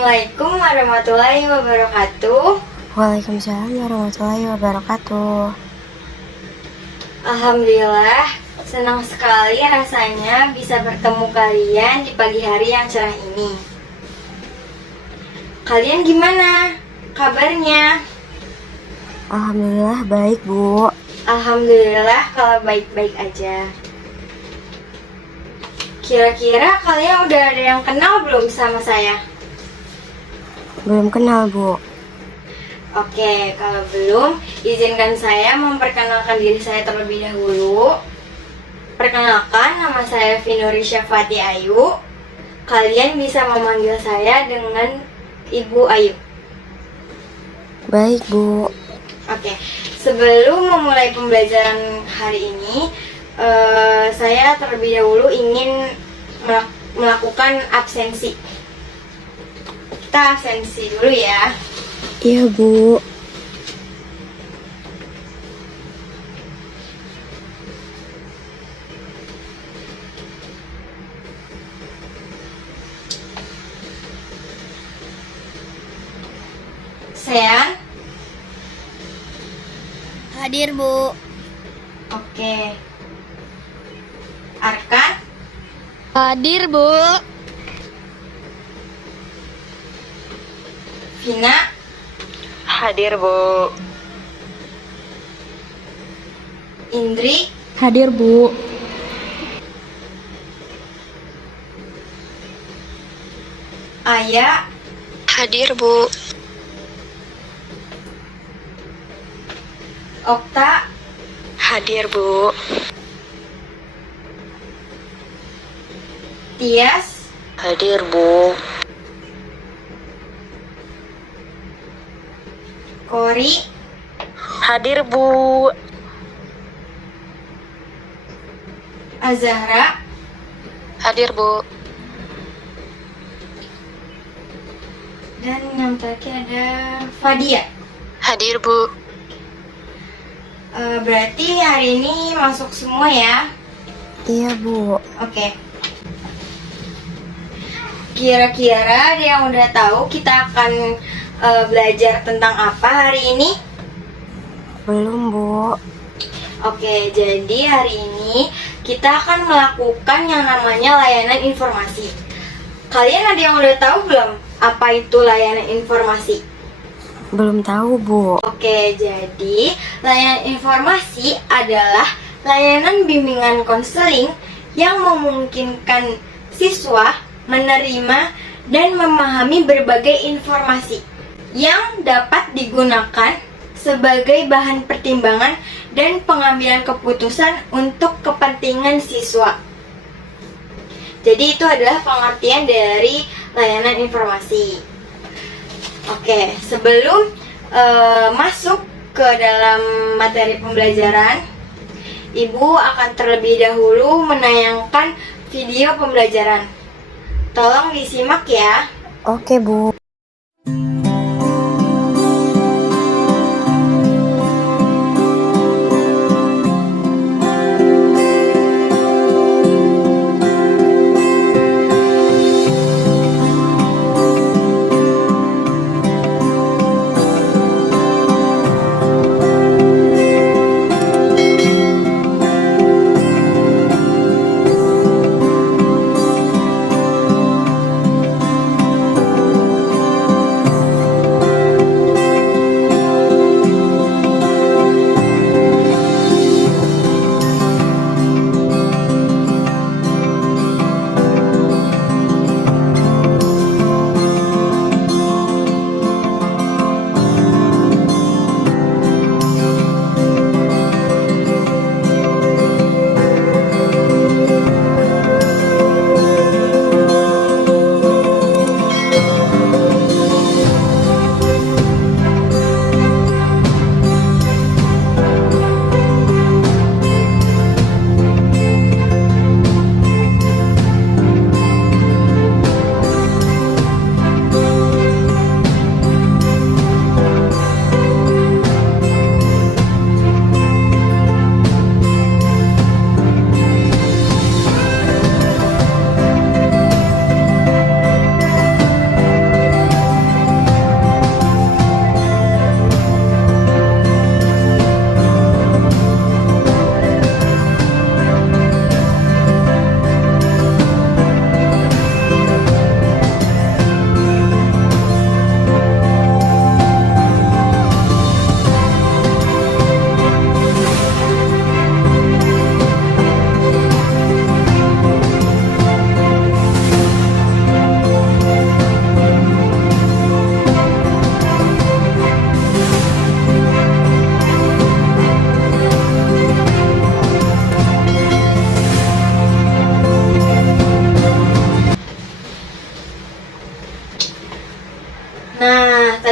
Assalamualaikum warahmatullahi wabarakatuh. Waalaikumsalam warahmatullahi wabarakatuh. Alhamdulillah, senang sekali rasanya bisa bertemu kalian di pagi hari yang cerah ini. Kalian gimana kabarnya? Alhamdulillah baik, Bu. Alhamdulillah kalau baik-baik aja. Kira-kira kalian udah ada yang kenal belum sama saya? Belum kenal, Bu. Oke, kalau belum, izinkan saya memperkenalkan diri saya terlebih dahulu. Perkenalkan, nama saya Vinuri Syafati Ayu. Kalian bisa memanggil saya dengan Ibu Ayu. Baik, Bu. Oke, sebelum memulai pembelajaran hari ini, saya terlebih dahulu ingin melakukan absensi. Kita absensi dulu ya. Iya, Bu. Sean. Hadir, Bu. Oke. Arkan. Hadir, Bu. Vina. Hadir, Bu. Indri. Hadir, Bu. Aya. Hadir, Bu. Okta. Hadir, Bu. Tias. Hadir, Bu. Kori. Hadir, Bu. Azahra. Hadir, Bu. Dan yang terakhir ada Fadia. Hadir, Bu. Berarti hari ini masuk semua ya. Iya, Bu. Oke. Kira-kira ada yang udah tahu kita akan belajar tentang apa hari ini? Belum, Bu. Oke, jadi hari ini kita akan melakukan yang namanya layanan informasi. Kalian ada yang udah tahu belum apa itu layanan informasi? Belum tahu, Bu. Oke, jadi layanan informasi adalah layanan bimbingan konseling yang memungkinkan siswa menerima dan memahami berbagai informasi yang dapat digunakan sebagai bahan pertimbangan dan pengambilan keputusan untuk kepentingan siswa. Jadi itu adalah pengertian dari layanan informasi. Oke, sebelum masuk ke dalam materi pembelajaran, Ibu akan terlebih dahulu menayangkan video pembelajaran. Tolong disimak ya. Oke, Bu.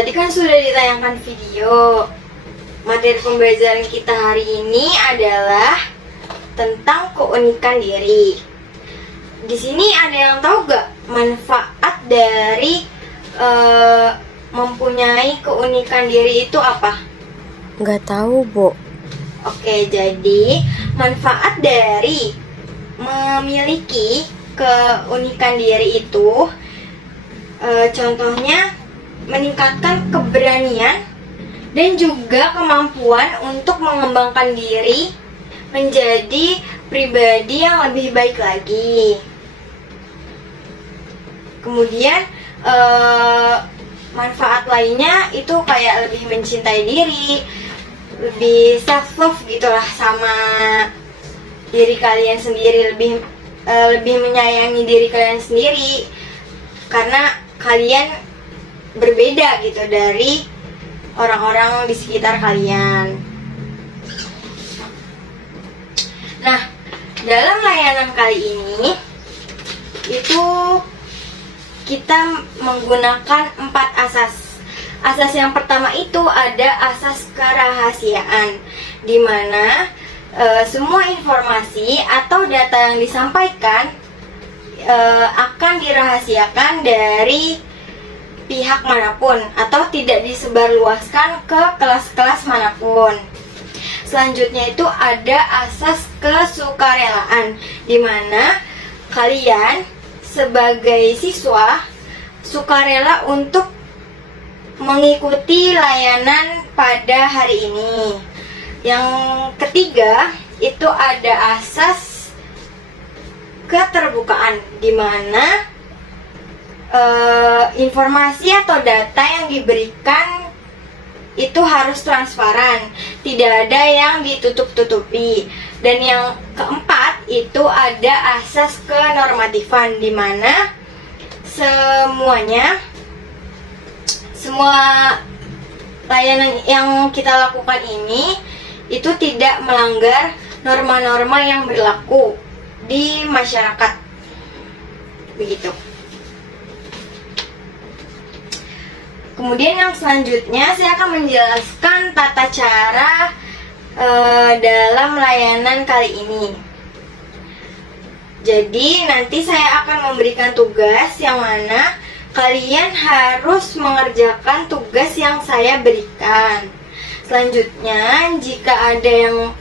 tadi kan sudah ditayangkan video. Materi pembelajaran kita hari ini adalah tentang keunikan diri. Di sini ada yang tahu gak manfaat dari mempunyai keunikan diri itu apa? Nggak tahu, Bu. Oke, jadi manfaat dari memiliki keunikan diri itu contohnya meningkatkan keberanian dan juga kemampuan untuk mengembangkan diri menjadi pribadi yang lebih baik lagi. Kemudian manfaat lainnya itu kayak lebih mencintai diri, lebih self love gitulah sama diri kalian sendiri, lebih menyayangi diri kalian sendiri karena kalian berbeda gitu dari orang-orang di sekitar kalian. Nah, dalam layanan kali ini itu kita menggunakan 4 asas. Asas yang pertama itu ada asas kerahasiaan, di mana semua informasi atau data yang disampaikan akan dirahasiakan dari pihak manapun atau tidak disebarluaskan ke kelas-kelas manapun. Selanjutnya itu ada asas kesukarelaan, di mana kalian sebagai siswa sukarela untuk mengikuti layanan pada hari ini. Yang ketiga itu ada asas keterbukaan, di mana informasi atau data yang diberikan itu harus transparan, tidak ada yang ditutup-tutupi. Dan yang keempat itu ada asas kenormatifan, di mana semua layanan yang kita lakukan ini itu tidak melanggar norma-norma yang berlaku di masyarakat. Begitu. Kemudian yang selanjutnya saya akan menjelaskan tata cara dalam layanan kali ini. Jadi nanti saya akan memberikan tugas yang mana kalian harus mengerjakan tugas yang saya berikan. Selanjutnya, jika ada yang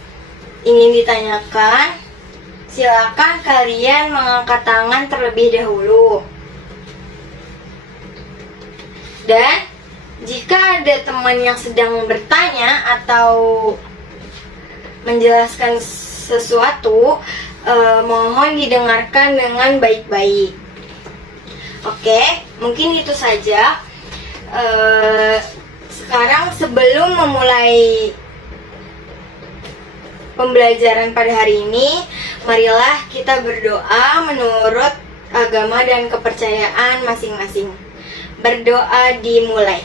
ingin ditanyakan, silakan kalian mengangkat tangan terlebih dahulu. Dan jika ada teman yang sedang bertanya atau menjelaskan sesuatu, mohon didengarkan dengan baik-baik. Oke, mungkin itu saja. Sekarang sebelum memulai pembelajaran pada hari ini, marilah kita berdoa menurut agama dan kepercayaan masing-masing. Berdoa dimulai.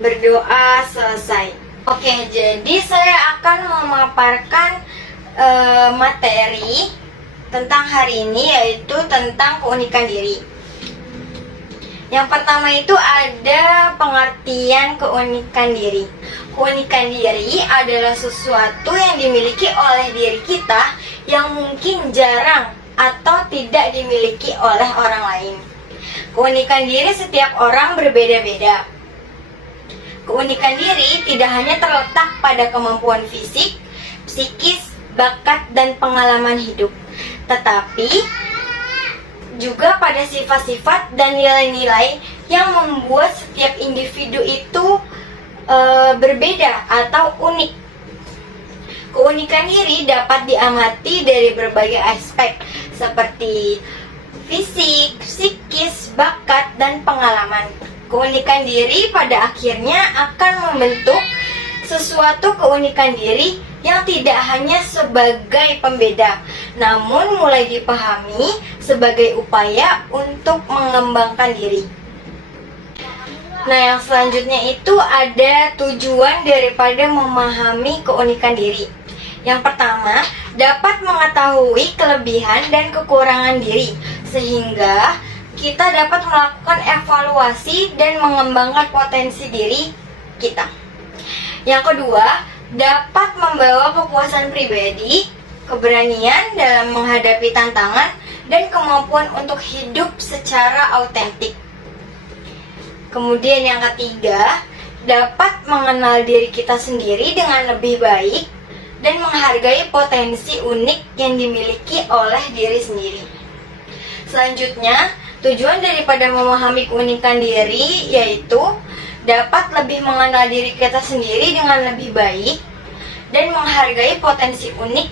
Berdoa selesai. Oke, jadi saya akan memaparkan materi tentang hari ini, yaitu tentang keunikan diri. Yang pertama itu ada pengertian keunikan diri. Keunikan diri adalah sesuatu yang dimiliki oleh diri kita yang mungkin jarang atau tidak dimiliki oleh orang lain. Keunikan diri setiap orang berbeda-beda. Keunikan diri tidak hanya terletak pada kemampuan fisik, psikis, bakat, dan pengalaman hidup, tetapi juga pada sifat-sifat dan nilai-nilai yang membuat setiap individu itu berbeda atau unik. Keunikan diri dapat diamati dari berbagai aspek seperti fisik, psikis, bakat, dan pengalaman. Keunikan diri pada akhirnya akan membentuk sesuatu keunikan diri yang tidak hanya sebagai pembeda, namun mulai dipahami sebagai upaya untuk mengembangkan diri. Nah, yang selanjutnya itu ada tujuan daripada memahami keunikan diri. Yang pertama, dapat mengetahui kelebihan dan kekurangan diri, sehingga kita dapat melakukan evaluasi dan mengembangkan potensi diri kita. Yang kedua, dapat membawa kepuasan pribadi, keberanian dalam menghadapi tantangan, dan kemampuan untuk hidup secara autentik. Kemudian yang ketiga, dapat mengenal diri kita sendiri dengan lebih baik dan menghargai potensi unik yang dimiliki oleh diri sendiri. Selanjutnya, tujuan daripada memahami keunikan diri yaitu dapat lebih mengenal diri kita sendiri dengan lebih baik dan menghargai potensi unik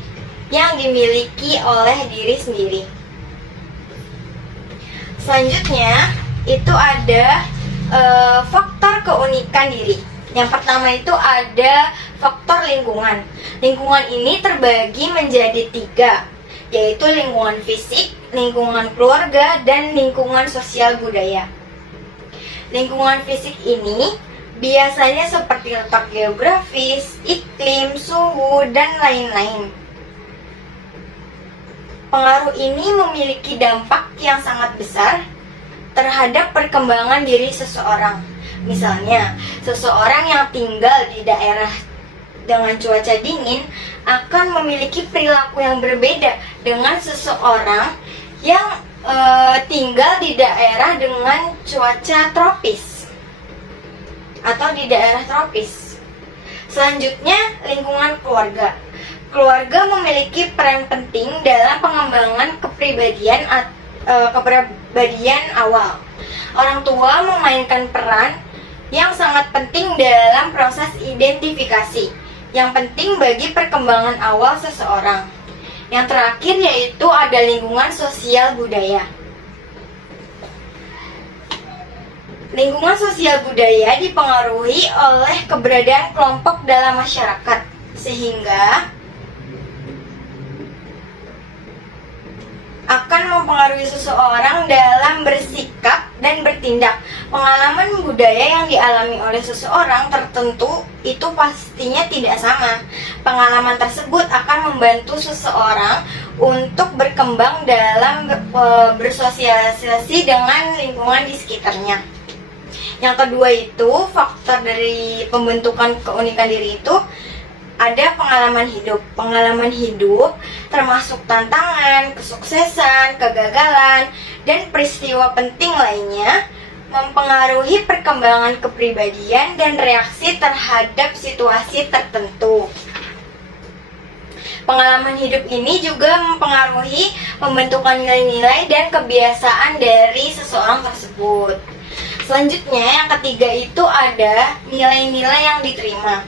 yang dimiliki oleh diri sendiri. Selanjutnya, itu ada faktor keunikan diri. Yang pertama itu ada faktor lingkungan. Lingkungan ini terbagi menjadi 3, yaitu lingkungan fisik, lingkungan keluarga, dan lingkungan sosial budaya. Lingkungan fisik ini biasanya seperti letak geografis, iklim, suhu, dan lain-lain. Pengaruh ini memiliki dampak yang sangat besar terhadap perkembangan diri seseorang. Misalnya, seseorang yang tinggal di daerah dengan cuaca dingin akan memiliki perilaku yang berbeda dengan seseorang yang tinggal di daerah dengan cuaca tropis atau di daerah tropis. Selanjutnya, lingkungan keluarga. Keluarga memiliki peran penting dalam pengembangan kepribadian awal. Orang tua memainkan peran yang sangat penting dalam proses identifikasi, yang penting bagi perkembangan awal seseorang. Yang terakhir yaitu ada lingkungan sosial budaya. Lingkungan sosial budaya dipengaruhi oleh keberadaan kelompok dalam masyarakat, sehingga akan mempengaruhi seseorang dalam bersikap dan bertindak. Pengalaman budaya yang dialami oleh seseorang tertentu itu pastinya tidak sama. Pengalaman tersebut akan membantu seseorang untuk berkembang dalam bersosialisasi dengan lingkungan di sekitarnya. Yang kedua itu, faktor dari pembentukan keunikan diri itu ada pengalaman hidup. Pengalaman hidup termasuk tantangan, kesuksesan, kegagalan, dan peristiwa penting lainnya mempengaruhi perkembangan kepribadian dan reaksi terhadap situasi tertentu. Pengalaman hidup ini juga mempengaruhi pembentukan nilai-nilai dan kebiasaan dari seseorang tersebut. Selanjutnya, yang ketiga itu ada nilai-nilai yang diterima.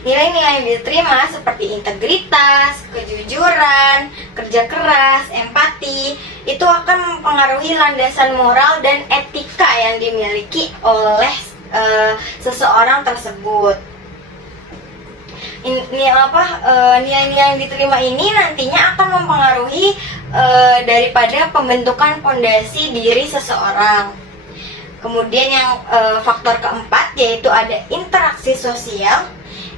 Nilai-nilai yang diterima seperti integritas, kejujuran, kerja keras, empati, itu akan mempengaruhi landasan moral dan etika yang dimiliki oleh seseorang tersebut. Nilai-nilai yang diterima ini nantinya akan mempengaruhi daripada pembentukan fondasi diri seseorang. Kemudian yang faktor keempat yaitu ada interaksi sosial.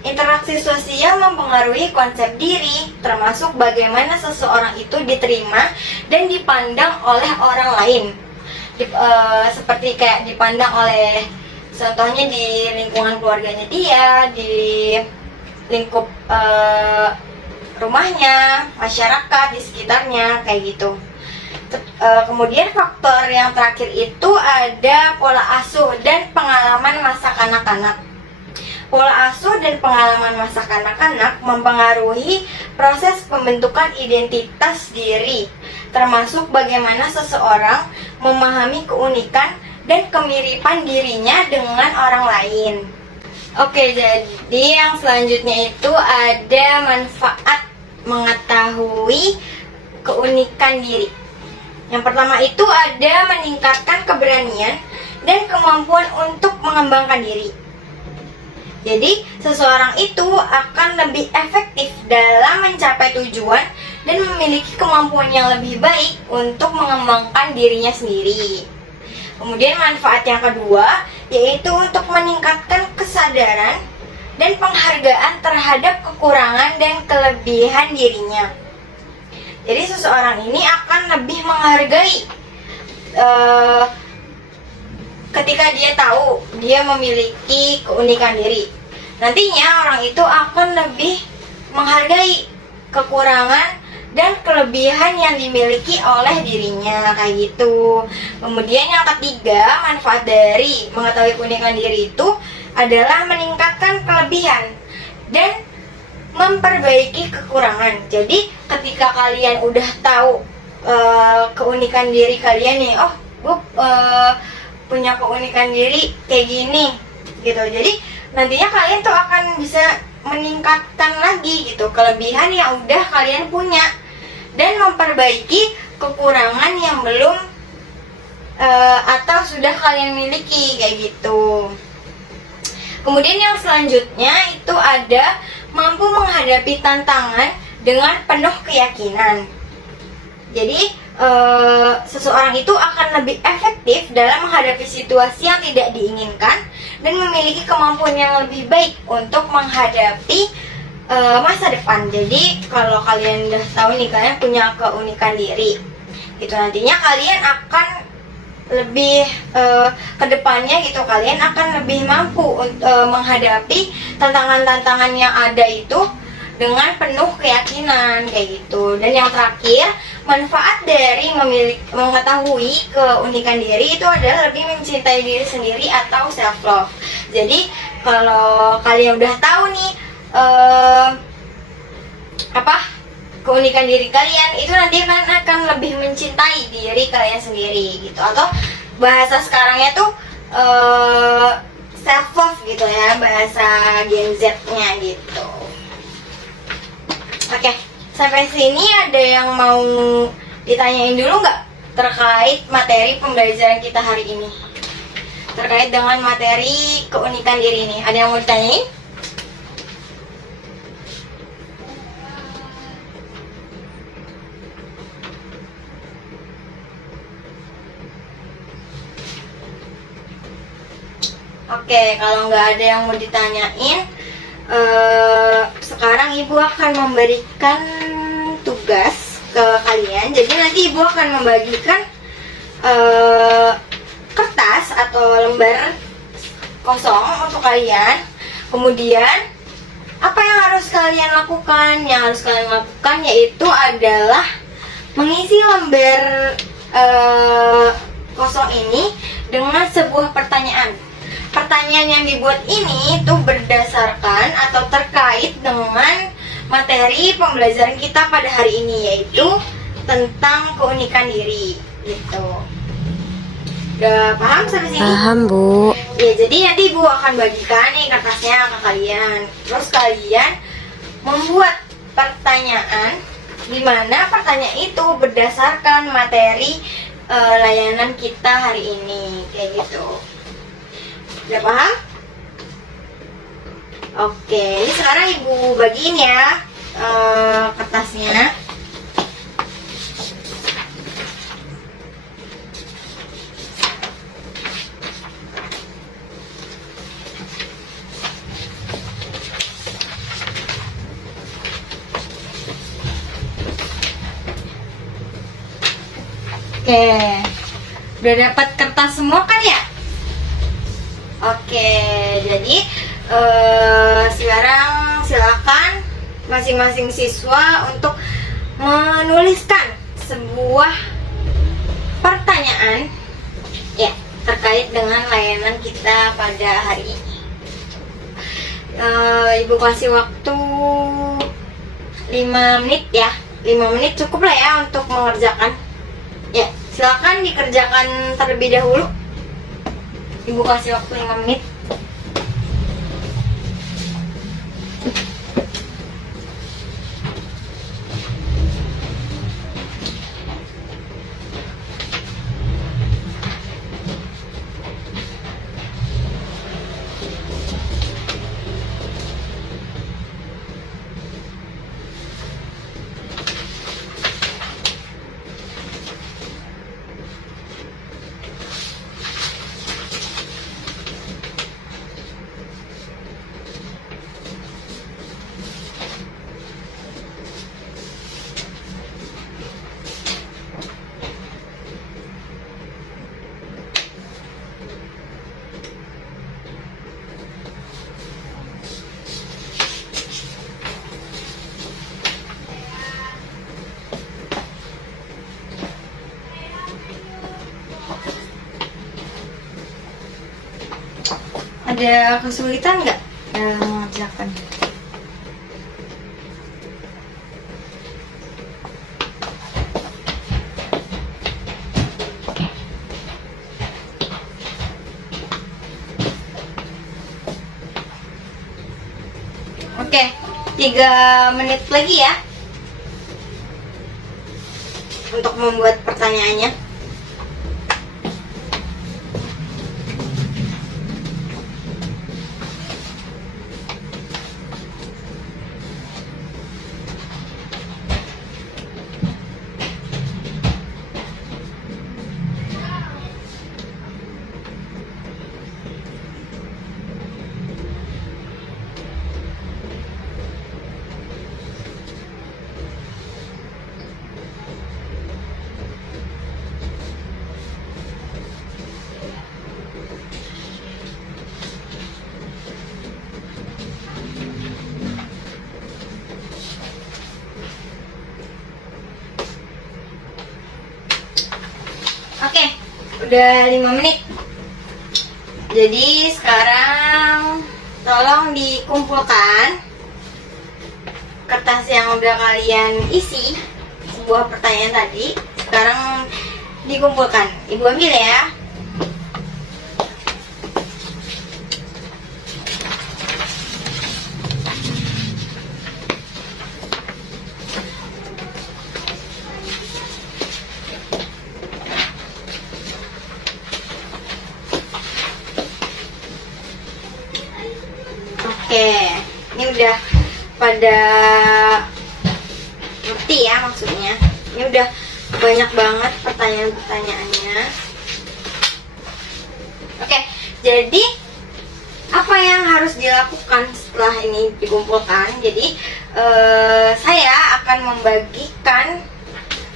Interaksi sosial mempengaruhi konsep diri, termasuk bagaimana seseorang itu diterima dan dipandang oleh orang lain. Seperti kayak dipandang oleh, contohnya di lingkungan keluarganya dia, di lingkup rumahnya, masyarakat di sekitarnya, kayak gitu. Kemudian faktor yang terakhir itu ada pola asuh dan pengalaman masa kanak-kanak. Pola asuh dan pengalaman masa kanak-kanak mempengaruhi proses pembentukan identitas diri, termasuk bagaimana seseorang memahami keunikan dan kemiripan dirinya dengan orang lain. Oke, jadi yang selanjutnya itu ada manfaat mengetahui keunikan diri. Yang pertama itu ada meningkatkan keberanian dan kemampuan untuk mengembangkan diri. Jadi, seseorang itu akan lebih efektif dalam mencapai tujuan dan memiliki kemampuan yang lebih baik untuk mengembangkan dirinya sendiri. Kemudian manfaat yang kedua yaitu untuk meningkatkan kesadaran dan penghargaan terhadap kekurangan dan kelebihan dirinya. Jadi seseorang ini akan lebih menghargai ketika dia tahu dia memiliki keunikan diri. Nantinya orang itu akan lebih menghargai kekurangan dan kelebihan yang dimiliki oleh dirinya, kayak gitu. Kemudian yang ketiga, manfaat dari mengetahui keunikan diri itu adalah meningkatkan kelebihan dan memperbaiki kekurangan. Jadi ketika kalian udah tahu keunikan diri kalian nih, oh gue punya keunikan diri kayak gini gitu. Jadi nantinya kalian tuh akan bisa meningkatkan lagi gitu kelebihan yang udah kalian punya dan memperbaiki kekurangan yang belum atau sudah kalian miliki, kayak gitu. Kemudian yang selanjutnya itu ada mampu menghadapi tantangan dengan penuh keyakinan. Jadi seseorang itu akan lebih efektif dalam menghadapi situasi yang tidak diinginkan dan memiliki kemampuan yang lebih baik untuk menghadapi masa depan. Jadi kalau kalian udah tahu nih kalian punya keunikan diri, itu nantinya kalian akan lebih kedepannya gitu, kalian akan lebih mampu menghadapi tantangan-tantangan yang ada itu dengan penuh keyakinan, kayak gitu. Dan yang terakhir, manfaat dari mengetahui keunikan diri itu adalah lebih mencintai diri sendiri atau self love. Jadi kalau kalian udah tahu nih keunikan diri kalian, itu nanti kan akan lebih mencintai diri kalian sendiri gitu, atau bahasa sekarangnya tuh self love gitu ya, bahasa Gen Z-nya gitu. Oke, sampai sini ada yang mau ditanyain dulu nggak terkait materi pembelajaran kita hari ini, terkait dengan materi keunikan diri ini? Ada yang mau ditanyain? Oke, kalau nggak ada yang mau ditanyain, sekarang Ibu akan memberikan tugas ke kalian. Jadi nanti Ibu akan membagikan kertas atau lembar kosong untuk kalian. Kemudian apa yang harus kalian lakukan? Yang harus kalian lakukan yaitu adalah mengisi lembar kosong ini dengan sebuah pertanyaan. Pertanyaan yang dibuat ini tuh berdasarkan atau terkait dengan materi pembelajaran kita pada hari ini, yaitu tentang keunikan diri gitu. Udah paham sampai sini? Paham, Bu. Ya, jadi nanti Ibu akan bagikan nih kertasnya ke kalian. Terus kalian membuat pertanyaan di mana pertanyaan itu berdasarkan materi layanan kita hari ini, kayak gitu. Udah paham? Oke, ini sekarang Ibu bagiin ya kertasnya. Oke, udah dapat kertas semua kan ya? Oke, jadi sekarang silakan masing-masing siswa untuk menuliskan sebuah pertanyaan ya terkait dengan layanan kita pada hari ini. Ibu kasih waktu 5 menit ya, 5 menit cukup lah ya untuk mengerjakan. Ya, silakan dikerjakan terlebih dahulu. Ibu kasih waktu 5 menit. Ada kesulitan nggak dalam mengerjakan? Oke, 3 menit lagi ya untuk membuat pertanyaannya. Oke, udah 5 menit. Jadi sekarang tolong dikumpulkan kertas yang udah kalian isi sebuah pertanyaan tadi. Sekarang dikumpulkan. Ibu ambil ya. Oke, ini udah pada ngerti ya maksudnya. Ini udah banyak banget pertanyaan-pertanyaannya. Oke, jadi apa yang harus dilakukan setelah ini dikumpulkan? Jadi saya akan membagikan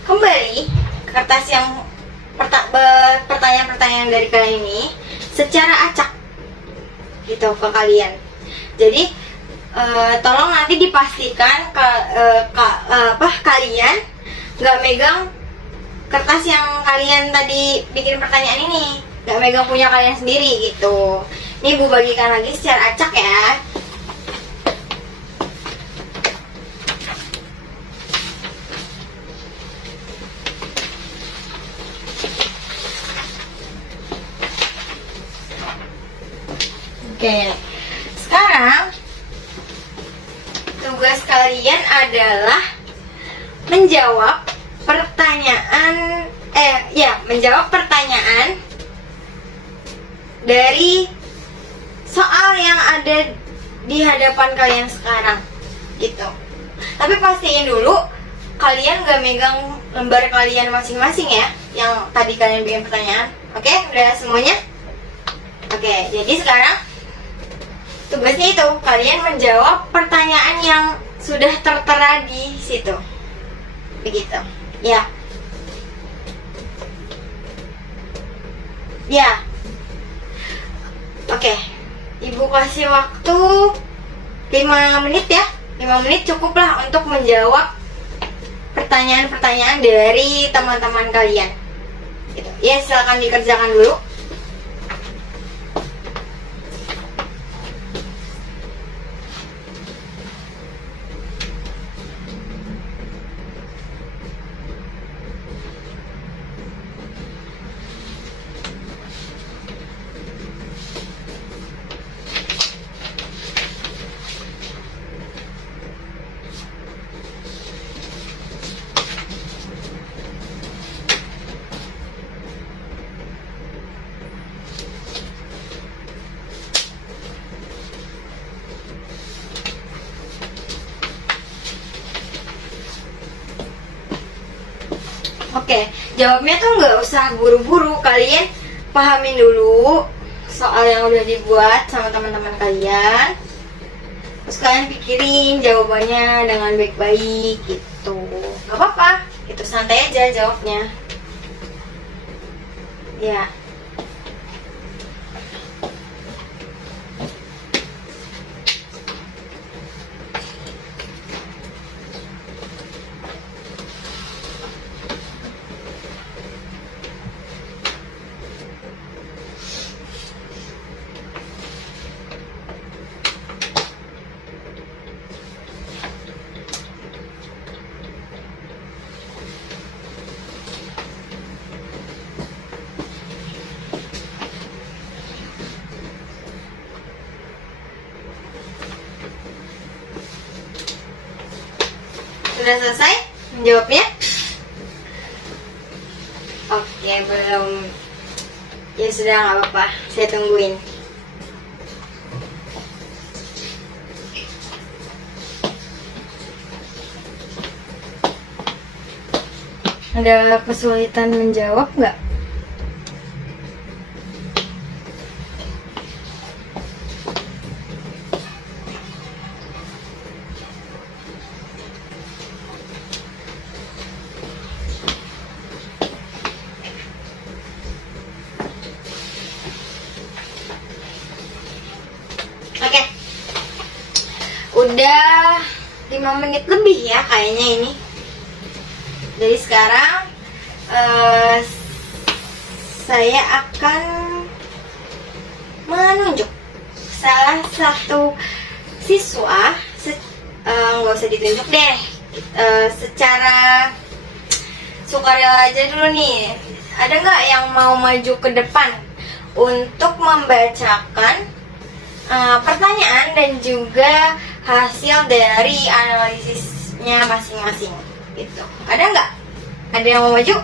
kembali kertas yang pertanyaan-pertanyaan dari kalian ini secara acak gitu ke kalian. Jadi tolong nanti dipastikan kalian nggak megang kertas yang kalian tadi bikin pertanyaan ini, nggak megang punya kalian sendiri gitu. Ini Bu bagikan lagi secara acak ya. Oke. Sekarang tugas kalian adalah menjawab pertanyaan dari soal yang ada di hadapan kalian sekarang gitu. Tapi pastiin dulu kalian gak megang lembar kalian masing-masing ya, yang tadi kalian bikin pertanyaan. Oke, udah semuanya? Oke, jadi sekarang tugasnya itu kalian menjawab pertanyaan yang sudah tertera di situ. Begitu. Ya. Ya. Oke. Ibu kasih waktu 5 menit ya. 5 menit cukuplah untuk menjawab pertanyaan-pertanyaan dari teman-teman kalian. Gitu. Ya, silakan dikerjakan dulu. Oke, jawabnya tuh nggak usah buru-buru. Kalian pahamin dulu soal yang udah dibuat sama teman-teman kalian. Terus kalian pikirin jawabannya dengan baik-baik gitu. Gak apa-apa, itu santai aja jawabnya. Ya. sudah selesai menjawabnya? Oke, belum. Ya sudah, nggak apa-apa. Saya tungguin. Ada kesulitan menjawab nggak? Oke. Udah 5 menit lebih ya kayaknya ini. Jadi sekarang saya akan menunjuk salah satu siswa, nggak usah ditunjuk deh, secara sukarela aja dulu nih. Ada nggak yang mau maju ke depan untuk membacakan pertanyaan dan juga hasil dari analisisnya masing-masing? Gitu. Ada nggak? Ada yang mau maju?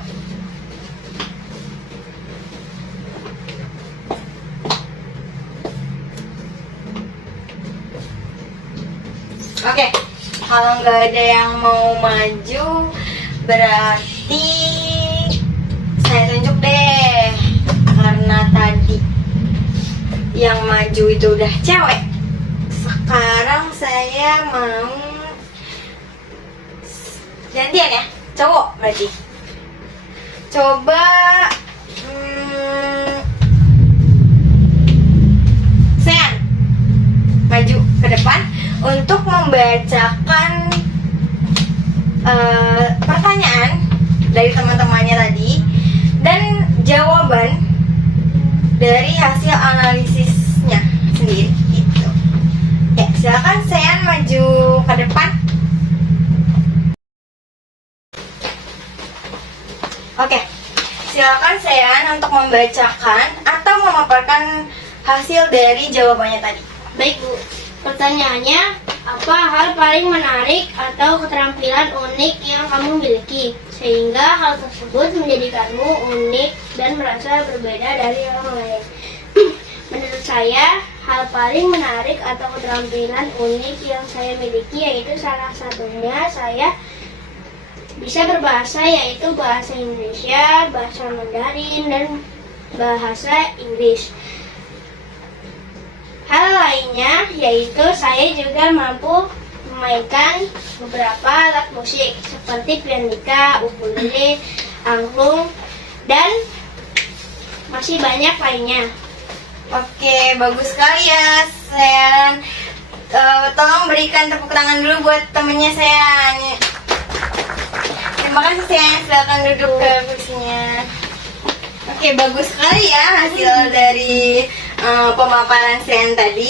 Oke, kalau nggak ada yang mau maju, berarti saya tunjuk deh. Karena tadi yang maju itu udah cewek, sekarang saya mau gantian ya, cowok berarti. Coba Sean maju ke depan untuk membacakan pertanyaan dari teman-temannya tadi dan jawaban dari hasil analisisnya sendiri gitu. Ya, silakan Sean maju ke depan. Oke, silakan Sean untuk membacakan atau memaparkan hasil dari jawabannya tadi. Baik Bu, pertanyaannya, apa hal paling menarik atau keterampilan unik yang kamu miliki sehingga hal tersebut menjadikanmu unik dan merasa berbeda dari orang lain? Menurut saya, hal paling menarik atau keterampilan unik yang saya miliki yaitu salah satunya saya bisa berbahasa, yaitu bahasa Indonesia, bahasa Mandarin, dan bahasa Inggris. Hal lainnya yaitu saya juga mampu memainkan beberapa alat musik seperti pianika, ukulele, angklung, dan masih banyak lainnya. Oke, bagus sekali ya Sean. Tolong berikan tepuk tangan dulu buat temennya Sean. Terima kasih Sean, silakan duduk ke kursinya. Oke, bagus sekali ya hasil dari pemaparan Sean tadi.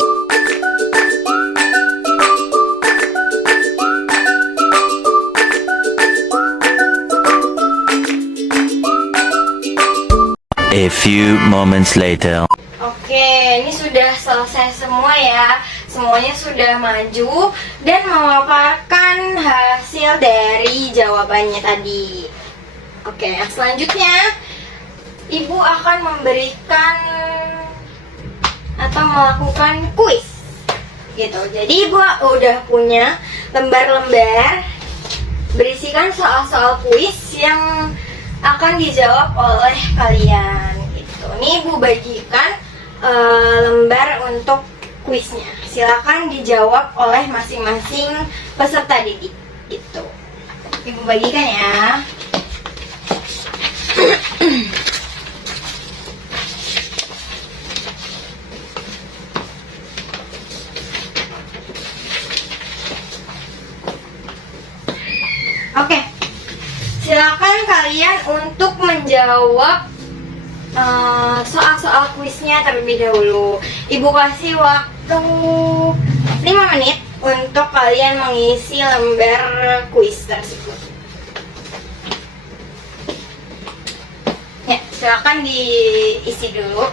A few moments later. Oke, ini sudah selesai semua ya. Semuanya sudah maju dan memaparkan hasil dari jawabannya tadi. Oke, yang selanjutnya Ibu akan memberikan atau melakukan kuis gitu. Jadi Ibu udah punya lembar-lembar berisikan soal-soal kuis yang akan dijawab oleh kalian gitu. Ini Ibu bagikan lembar untuk kuisnya. Silakan dijawab oleh masing-masing peserta didik gitu. Ibu bagikan ya. Oke, silakan kalian untuk menjawab soal-soal kuisnya terlebih dahulu. Ibu kasih waktu 5 menit untuk kalian mengisi lembar kuis tersebut. Ya, silakan diisi dulu.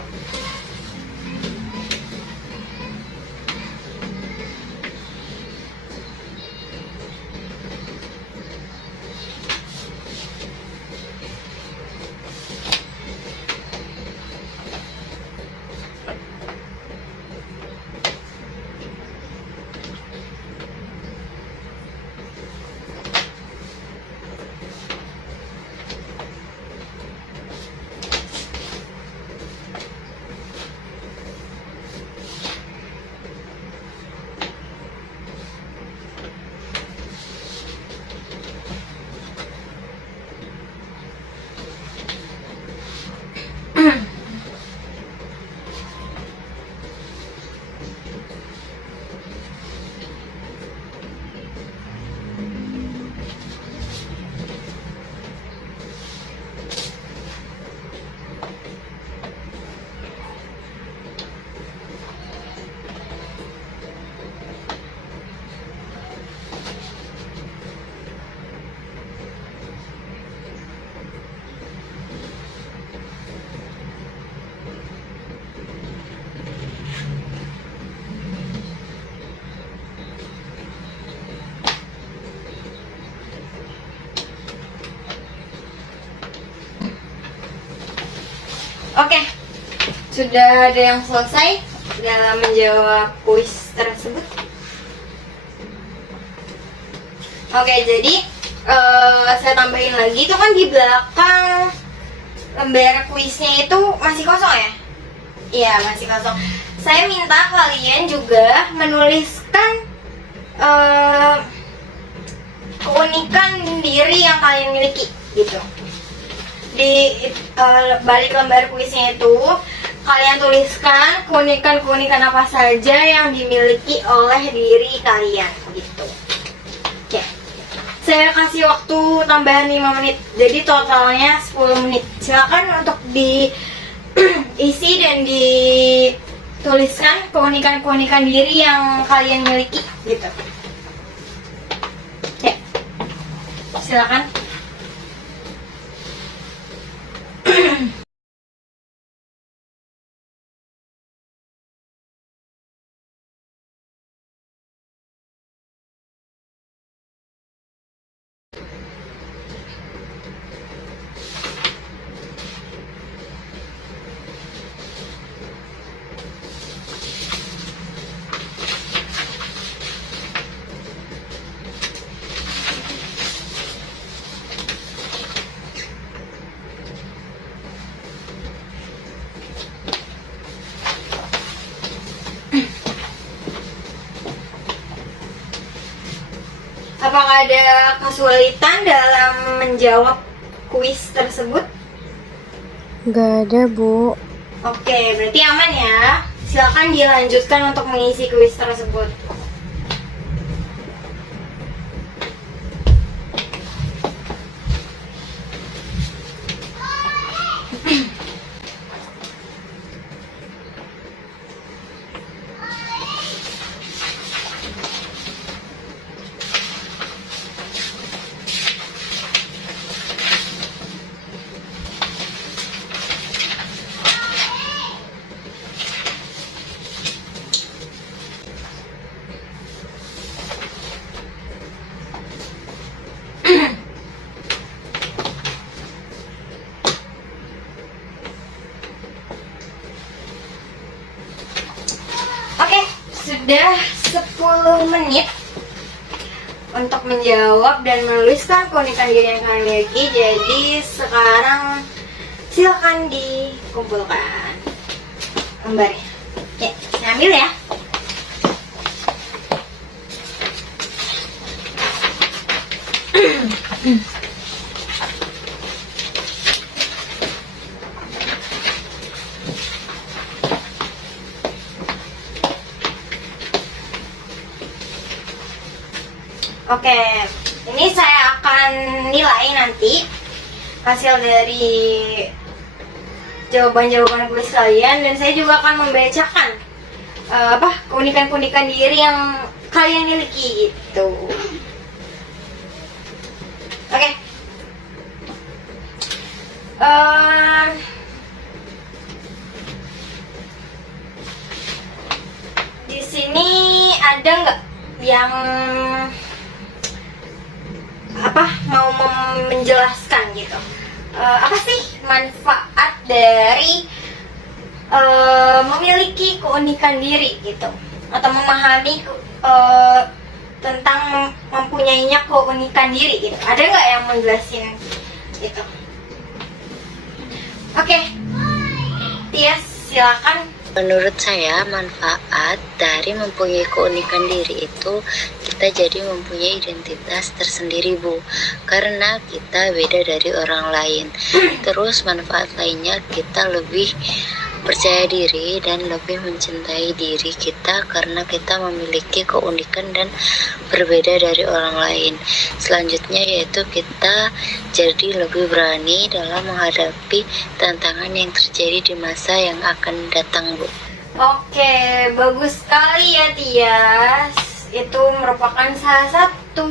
Oke, sudah ada yang selesai dalam menjawab kuis tersebut. Oke, jadi saya tambahin lagi, itu kan di belakang lembar kuisnya itu masih kosong ya? Iya, masih kosong. Saya minta kalian juga menuliskan keunikan diri yang kalian miliki gitu. Di balik lembar kuisnya itu kalian tuliskan keunikan-keunikan apa saja yang dimiliki oleh diri kalian gitu. Oke. Saya kasih waktu tambahan 5 menit. Jadi totalnya 10 menit. Silakan untuk diisi dan dituliskan keunikan-keunikan diri yang kalian miliki gitu. Ya. Silakan. Apakah ada kesulitan dalam menjawab kuis tersebut? Gak ada, Bu. Oke, berarti aman ya. Silakan dilanjutkan untuk mengisi kuis tersebut. Oke, sudah 10 menit untuk menjawab dan menuliskan keunikan diri yang kalian miliki. Jadi sekarang silakan dikumpulkan lembarnya. Ya, saya ambil ya. Oke, ini saya akan nilai nanti hasil dari jawaban-jawaban kuis kalian, dan saya juga akan membacakan keunikan-keunikan diri yang kalian miliki gitu. Oke. Di sini ada nggak yang mau menjelaskan gitu? Apa sih manfaat dari memiliki keunikan diri gitu, atau memahami tentang mempunyainya keunikan diri gitu? Ada nggak yang menjelasin gitu? Oke, Tias, silakan. Menurut saya, manfaat dari mempunyai keunikan diri itu kita jadi mempunyai identitas tersendiri, Bu. Karena kita beda dari orang lain. Terus manfaat lainnya, kita lebih percaya diri dan lebih mencintai diri kita karena kita memiliki keunikan dan berbeda dari orang lain. Selanjutnya yaitu kita jadi lebih berani dalam menghadapi tantangan yang terjadi di masa yang akan datang, Bu. Oke, bagus sekali ya, Tias. Itu merupakan salah satu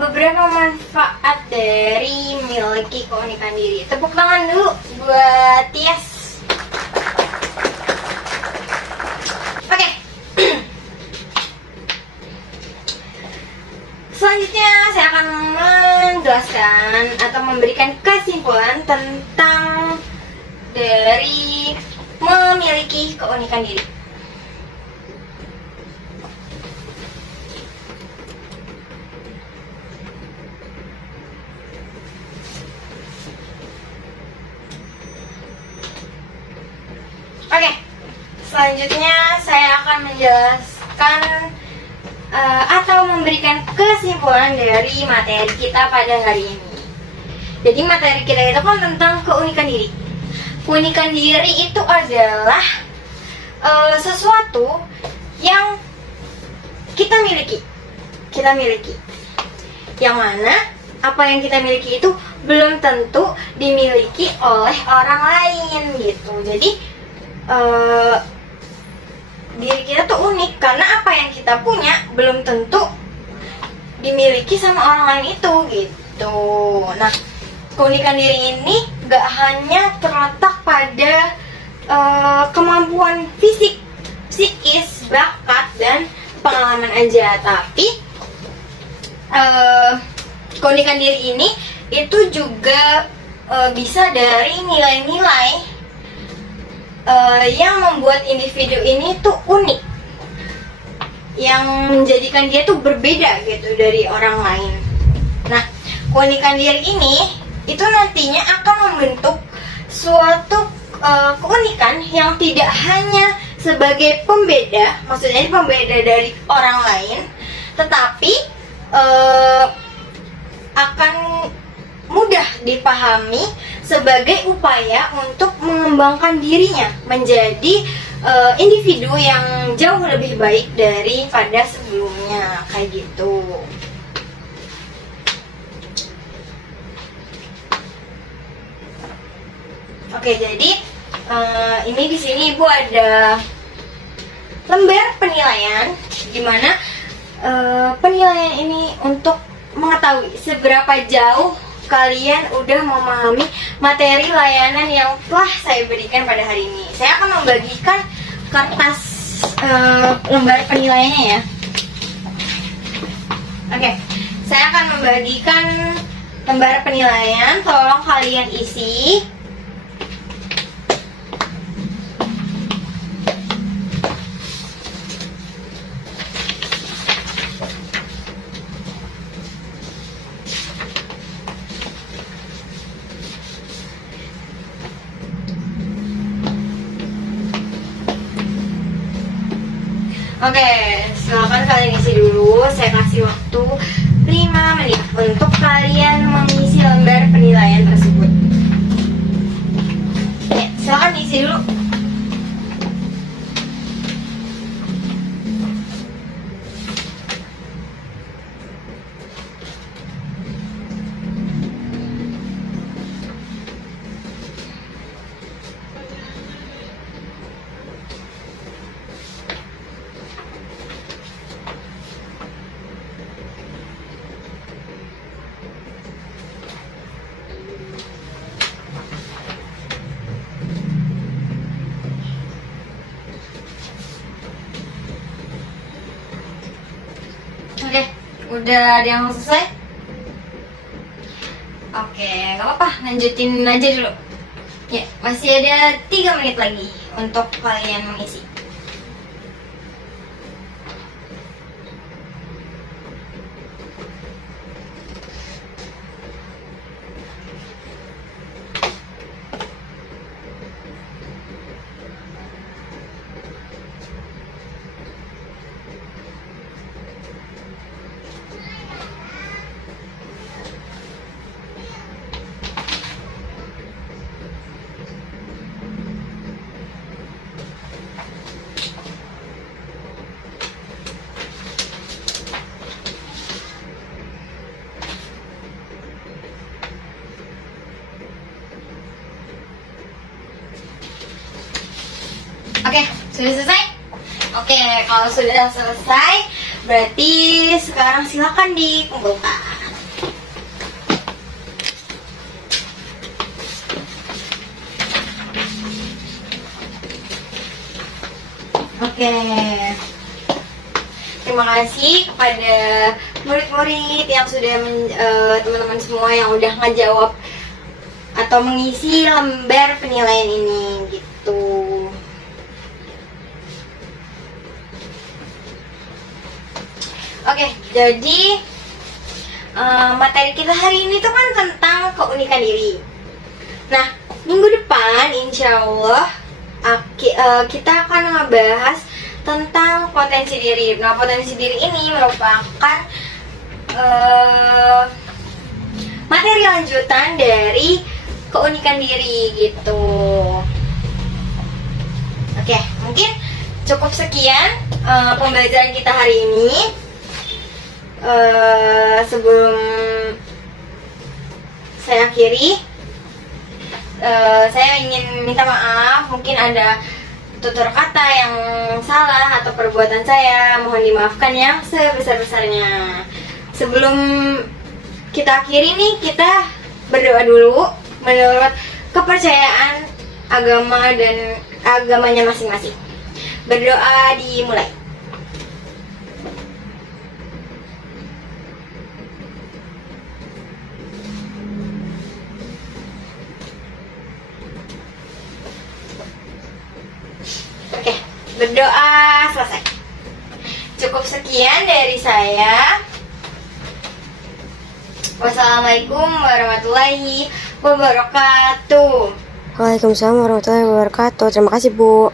beberapa manfaat dari memiliki keunikan diri. Tepuk tangan dulu buat Tias. Oke. Selanjutnya saya akan menjelaskan atau memberikan kesimpulan tentang dari memiliki keunikan diri. Oke, selanjutnya saya akan menjelaskan atau memberikan kesimpulan dari materi kita pada hari ini. Jadi materi kita itu kan tentang keunikan diri. Keunikan diri itu adalah sesuatu yang kita miliki. Yang mana apa yang kita miliki itu belum tentu dimiliki oleh orang lain gitu. Jadi diri kita tuh unik karena apa yang kita punya belum tentu dimiliki sama orang lain itu gitu. Nah, keunikan diri ini gak hanya terletak pada kemampuan fisik, psikis, bakat, dan pengalaman aja, tapi keunikan diri ini itu juga bisa dari nilai-nilai yang membuat individu ini tuh unik, yang menjadikan dia tuh berbeda gitu dari orang lain. Nah, keunikan diri ini itu nantinya akan membentuk suatu keunikan yang tidak hanya sebagai pembeda, maksudnya pembeda dari orang lain, tetapi akan mudah dipahami sebagai upaya untuk mengembangkan dirinya menjadi individu yang jauh lebih baik daripada sebelumnya, kayak gitu. Oke, jadi ini di sini Ibu ada lembar penilaian, gimana penilaian ini untuk mengetahui seberapa jauh kalian udah memahami materi layanan yang telah saya berikan pada hari ini. Saya akan membagikan kertas lembar penilaiannya ya. Oke, saya akan membagikan lembar penilaian, tolong kalian isi. Oke, silakan kalian isi dulu. Saya kasih waktu 5 menit untuk kalian mengisi lembar penilaian tersebut. Ya, silakan isi dulu. Oke, udah ada yang selesai? Oke, gak apa-apa, lanjutin aja dulu. Ya, masih ada 3 menit lagi untuk kalian mengisi. Oke, sudah selesai? Oke, kalau sudah selesai, berarti sekarang silakan dikumpulkan. Oke, terima kasih kepada murid-murid yang sudah teman-teman semua yang udah ngejawab atau mengisi lembar penilaian ini gitu. Oke, jadi materi kita hari ini tuh kan tentang keunikan diri. Nah, minggu depan insya Allah kita akan ngebahas tentang potensi diri. Nah, potensi diri ini merupakan materi lanjutan dari keunikan diri gitu. Oke, mungkin cukup sekian pembelajaran kita hari ini. Sebelum saya akhiri, saya ingin minta maaf, mungkin ada tutur kata yang salah atau perbuatan saya, mohon dimaafkan yang sebesar-besarnya. Sebelum kita akhiri nih, kita berdoa dulu menurut kepercayaan agama dan agamanya masing-masing. Berdoa dimulai. Oke, berdoa selesai. Cukup sekian dari saya. Wassalamualaikum warahmatullahi wabarakatuh. Waalaikumsalam warahmatullahi wabarakatuh. Terima kasih, Bu.